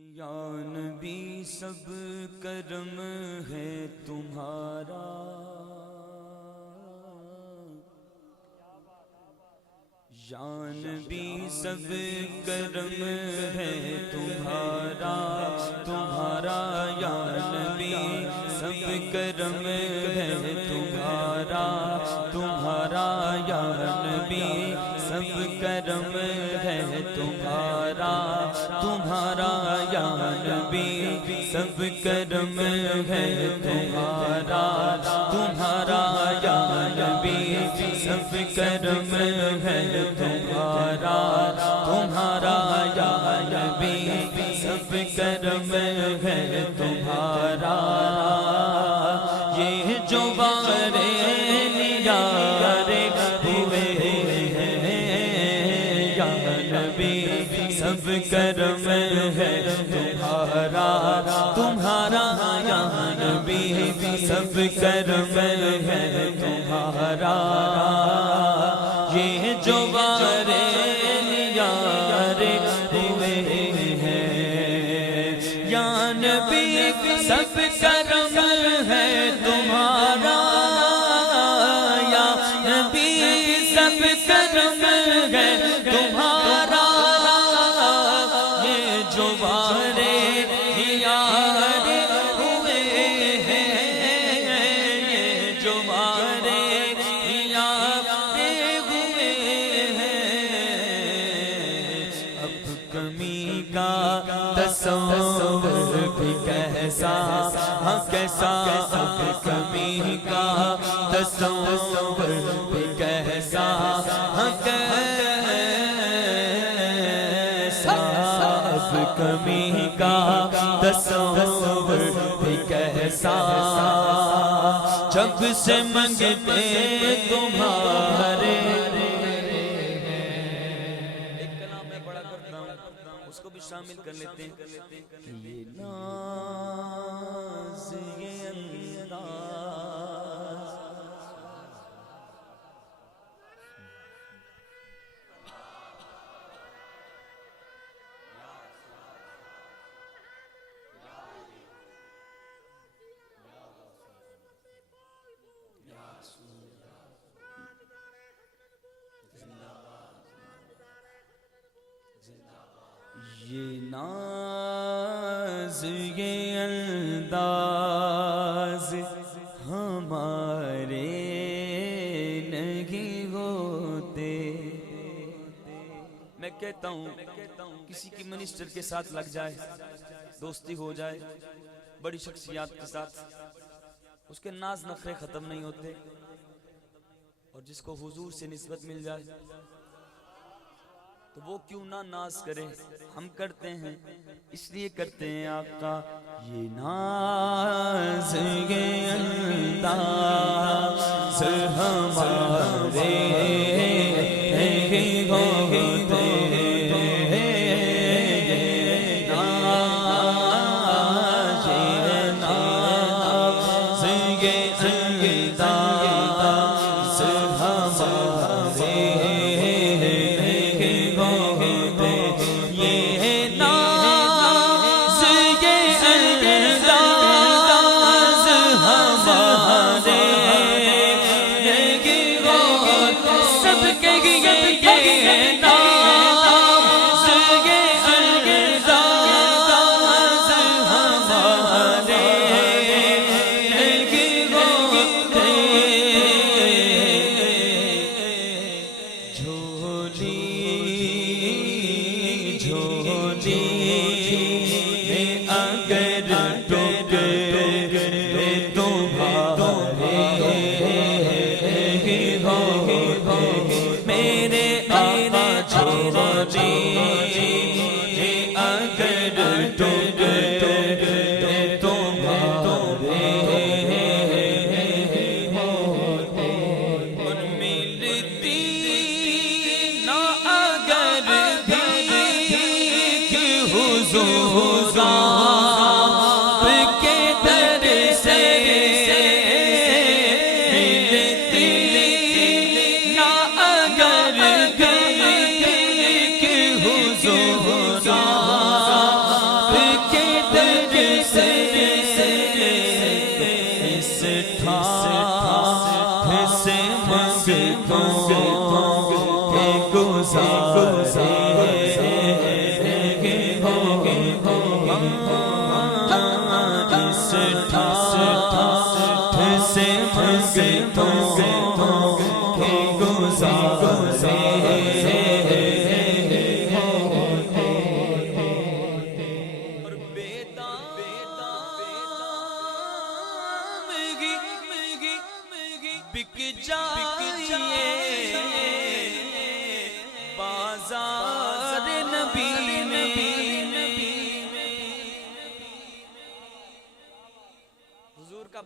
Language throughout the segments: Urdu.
یا نبی سب کرم ہے تمہارا، یا نبی سب کرم ہے تمہارا، تمہارا یا نبی سب کرم ہے تمہارا، تمہارا یا نبی سب کرم ہے تمہارا، تمہارا یا نبی سب کرم ہے تمہارا، تمہارا یا نبی سب کرم ہے تمہارا، تمہارا یا نبی سب کرم ہے تمہارا، یہ جو بارے نیارے ہوئے ہیں یا نبی سب کرم ہے تمہارا، تمہارا یا نبی سب کرم ہے تمہارا، یہ جو بارے نیارے ہوئے ہیں یا نبی سب کرم ہے تمہارا، یا نبی سب کرم ہے تمہارا، یہ جو بارے نیارے ہوئے ہیں، یہ جو بارے نیارے ہوئے ہیں، اب کمی کا تصور بھی کیسا، ہاں کیسا، اب کمی کا تصور بھی کیسا، ہاں کیسا، اب کمی کا تصور بھی کیسا، جب سے منگتے تمہارے، ایک کلام میں پڑھا کرتا ہوں اس کو بھی شامل کر لیتے ہیں، یہ ناز یہ انداز، یہ ناز یہ انداز ہمارے نہیں ہوتے، میں کہتا ہوں کسی کی منسٹر کے ساتھ لگ جائے، دوستی ہو جائے بڑی شخصیات کے ساتھ، اس کے ناز نخرے ختم نہیں ہوتے، اور جس کو حضور سے نسبت مل جائے تو وہ کیوں نہ ناز کرے، ہم کرتے ہیں، اس لیے کرتے ہیں آقا، یہ ناز یہ انداز ہمارے نہیں ہوتے،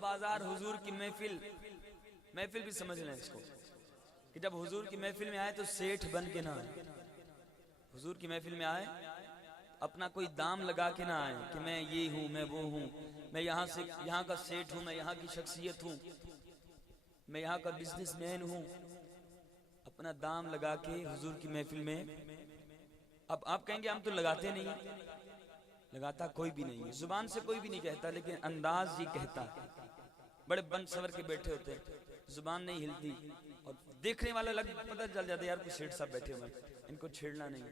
بازار، حضور کی محفل بھی سمجھ لیں اس کو کہ جب حضور کی محفل میں آئے تو سیٹھ بن کے نہ آئے. حضور کی محفل میں آئے اپنا کوئی دام لگا کے نہ آئے کہ میں یہ ہوں، میں وہ ہوں، میں یہاں کا سیٹھ ہوں، میں یہاں کی شخصیت ہوں، میں یہاں کا بزنس مین ہوں. اپنا دام لگا کے حضور کی محفل میں، اب آپ کہیں گے ہم تو لگاتے نہیں، لگاتا کوئی بھی نہیں ہے، زبان سے کوئی بھی نہیں کہتا، لیکن انداز یہ کہتا. بڑے بن سور کے بیٹھے ہوتے، زبان نہیں ہلتی، اور دیکھنے والا پتہ چل جاتا ہے یار کوئی سیٹھ صاحب بیٹھے ہوئے، ان کو چھیڑنا نہیں.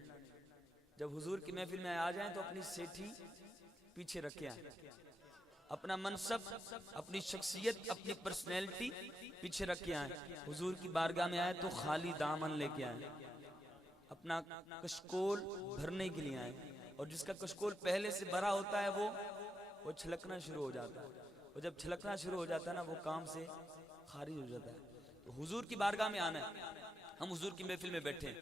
جب حضور کی محفل میں آ جائیں تو اپنی سیٹھی پیچھے رکھے آئیں، اپنا منصب، اپنی شخصیت، اپنی پرسنالٹی پیچھے رکھے آئیں. حضور کی بارگاہ میں آئے تو خالی دامن لے کے آئیں، اپنا کشکول بھرنے کے لیے آئیں، اور جس کا کشکول پہلے سے بھرا ہوتا ہے وہ چھلکنا شروع ہو جاتا ہے، اور جب چھلکنا شروع ہو جاتا ہے نا وہ کام سے خارج ہو جاتا ہے. تو حضور کی بارگاہ میں آنا ہے. ہم حضور کی محفل میں بیٹھے ہیں،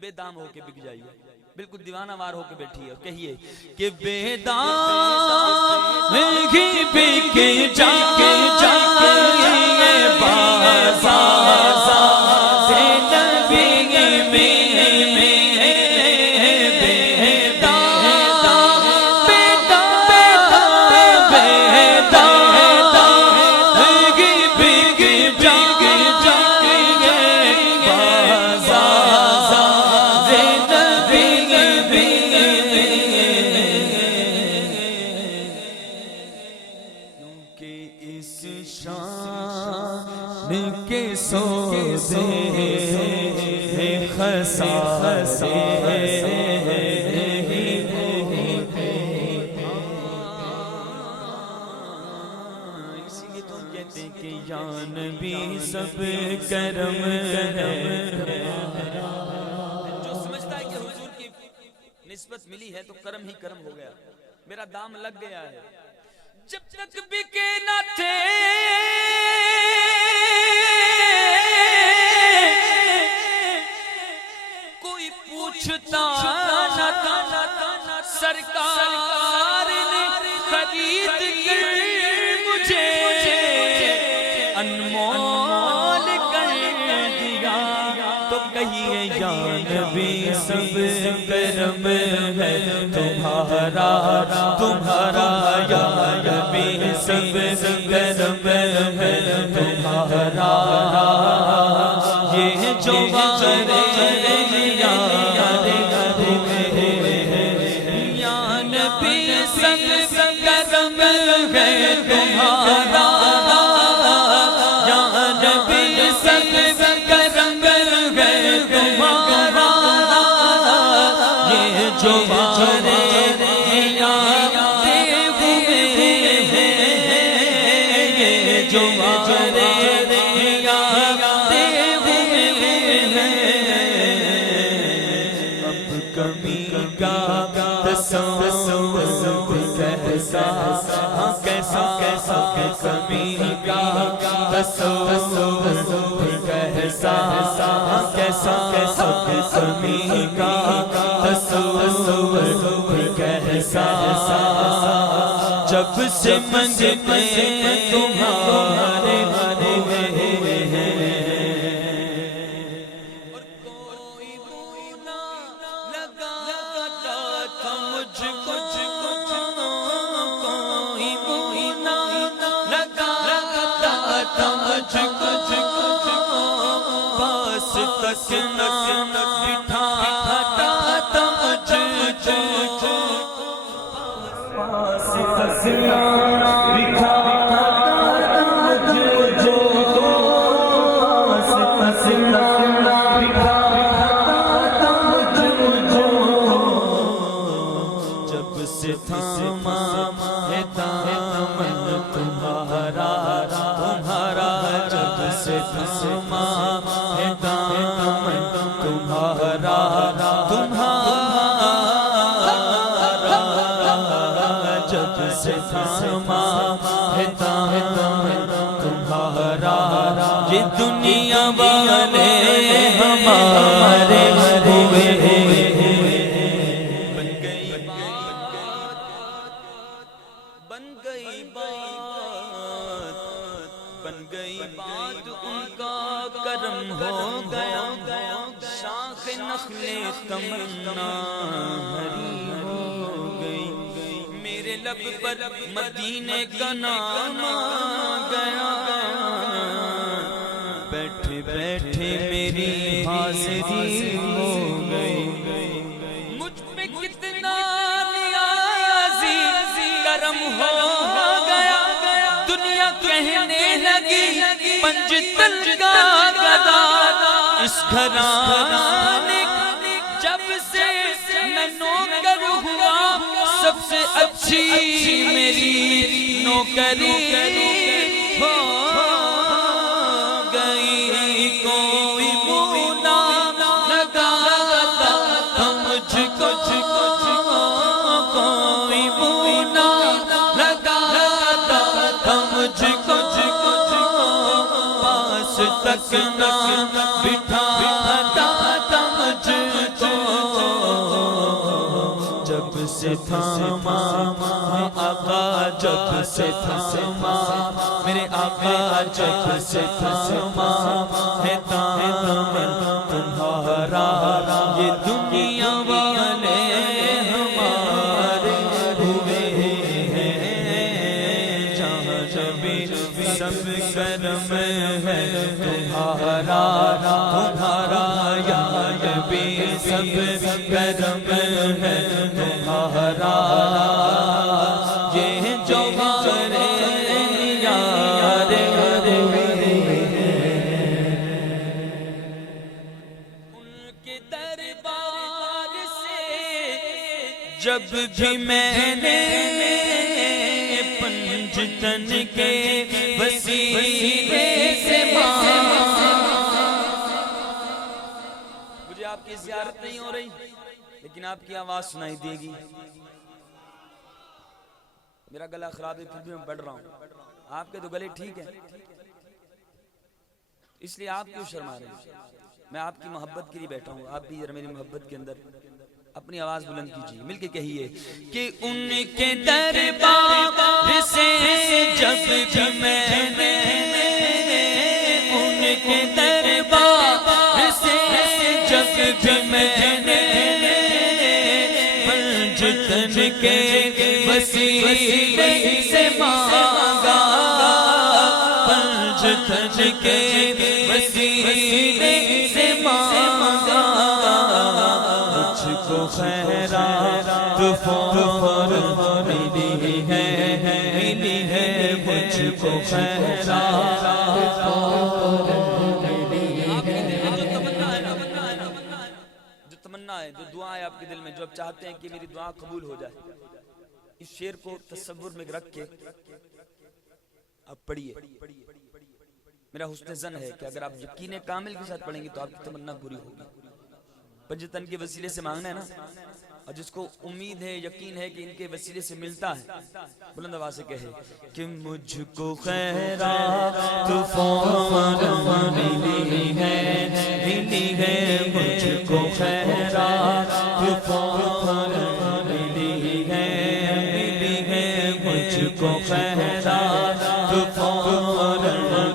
بے دام ہو کے بک جائیے، بالکل دیوانہ وار ہو کے بیٹھیے اور کہیے کہ بے دام ہی بک جائیے سب کرم ہے. جو سمجھتا ہے کہ حضور کی نسبت ملی ہے تو کرم ہی کرم ہو گیا، میرا دام لگ گیا ہے. جب تک بکے نہ تھے کوئی پوچھتا نہ تھا، سرکار نے خرید کر مجھے انمول کر دیا. تو کہیے یا نبی سب کرم ہے تمہارا، تمہارا یا نبی سب کرم ہے تمہارا. یہ جو یا نبی سب کرم ہے تمہارا، کیسا کمی کا تصور کیسا کیسا کمی کا تصور کیسا. جب سے منگتے تمہارے ہوئے ہیں اور کوئی بونا لگاتا تھا مجھ کو، کوئی بونا لگاتا تھا مجھ کو، پاس تک نہ بٹھاتا تھا مجھ کو، پاس تک نہ بٹھاتا تھا مجھ کو. ہمارے ہوئے بن گئی بات بن گئی بات ان کا کرم ہو گیا شاخ نخل تمنا ہری ہو گئی میرے لب پر مدینے کا نام آ گیا بیٹھے بیٹھے میری حاضری ہو گئی مجھ پہ کتنا نیازی کرم ہو گیا دنیا کہنے لگی پنجتن کا گدا اس گھرانے جب سے میں نوکر ہوا سب سے اچھی میری نوکری ہو گئی کوئی بونا لگاتا تھا مجھ کو کوئی بونا لگاتا تھا مجھ کو پاس تک نہ بٹھاتا تھا مجھ کو جب سے تھاما آقا جب سے تھاما میرے آقا جب سے تھاما ہے دامن تمہارا یہ دنیا والے ہمارے ہوئے ہیں جہاں جبھی سب کرم ہے تمہارا تمہارا یا جبھی سب کرم ہے تمہارا یہ جو ہمارے یار ان کے دربار سے جب بھی میں نے پنجتن کے وسیلے سے مجھے آپ کی زیارت نہیں ہو رہی لیکن آپ کی آواز سنائی دے گی میرا گلا خراب ہے پھر بھی میں پڑھ رہا ہوں آپ کے تو گلے ٹھیک ہیں اس لیے آپ کیوں شرما رہے ہیں میں آپ کی محبت کے لیے بیٹھا ہوں آپ بھی ذرا میری محبت کے اندر اپنی آواز بلند کیجیے مل کے کہیے کہ ان کے دربار سے جب بھی میں نے ان کے دربار سے جب بھی میں نے پنجتن کے وسیلے سے مانگا پنجتن کے وسیلے سے مانگا مجھ کو خیرات فوراً ملی ہے مجھ کو خیرات جو دعا ہے آپ کے دل میں جو آپ چاہتے ہیں کہ میری دعا قبول ہو جائے اس شعر کو تصور میں رکھ کے آپ پڑھیے میرا حسن ظن ہے کہ اگر آپ یقین کامل کے ساتھ پڑھیں گے تو آپ کی تمنا پوری ہوگی پنجتن کے وسیلے سے مانگنا ہے نا اور جس کو امید ہے یقین ہے کہ ان کے وسیلے سے ملتا ہے بلند آواز سے کہے کہ مجھ کو خیرات فوراً ملی ہے مجھ کو خیرات فوراً ملی ہے مجھ کو خیرات فوراً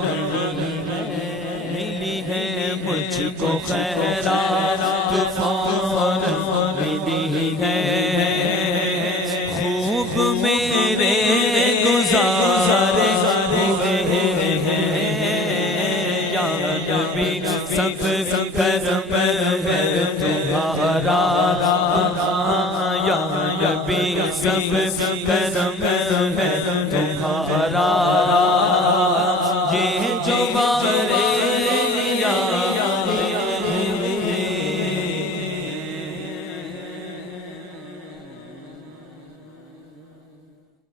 ملی ہے مجھ کو خیرات فوراً ملی ہے خوب میرے گزارے ہوئے ہیں یا نبی سب کرم ہے تمہارا یا نبی سب کرم ہے تمہارا